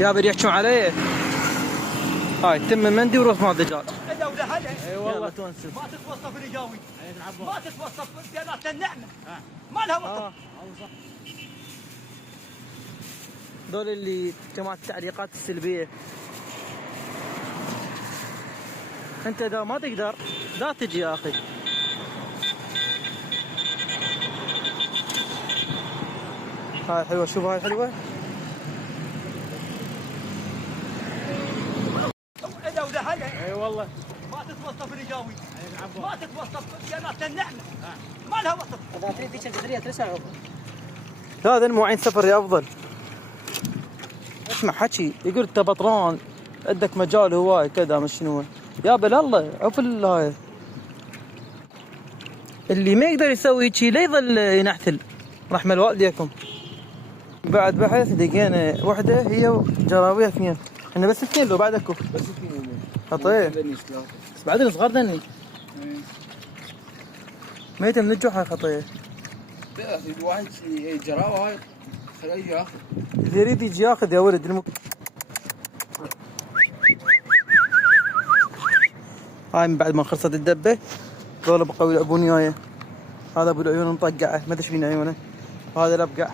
يا بدي يحكون علي. هاي تم مندي وروس مال دجاج. اي والله ما تتوصف الرجاوي. ما تتوصف ديالات النعمه. ما لها وصف. دول اللي جماعة التعليقات السلبية. انت اذا ما تقدر لا تجي يا اخي. هاي حلوة، شوف هاي حلوة. اي والله ما تتوصف الرجاوي. ما تتوصف ديالات النعمه. ما لها وصف. اذا تريد ذيك الجدريه تسع. هذا المواعين سفري افضل. اسمع حكي يقول انت بطران عندك مجال هواي كذا مش شنو. يا بل الله عف هاي اللي ما يقدر يسوي شي لا يظل ينحثل. رحمة والديكم. بعد بحث لقينا وحده هي وجراويها اثنين. احنا بس اثنين لو بعد اكو بس اثنين. خطيه بس بعدين صغار ذني ميتة من الجوع. هاي خطيه. واحد جراوه هاي خليه يجي ياخذ. اللي يريد يجي ياخذ يا ولد. هاي من بعد ما خلصت الدبه ذولا بقوا يلعبون وياي. هذا ابو العيون مطقعه ما ادري ايش فينا عيونه. وهذا الابقع.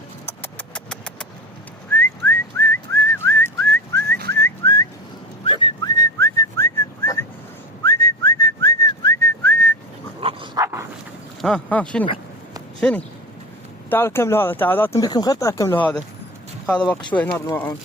ها شنو تعالوا كملوا هذا. تعال لا تنبيكم خير. تعال كملوا هذا باقي شوي هنا بالماعون.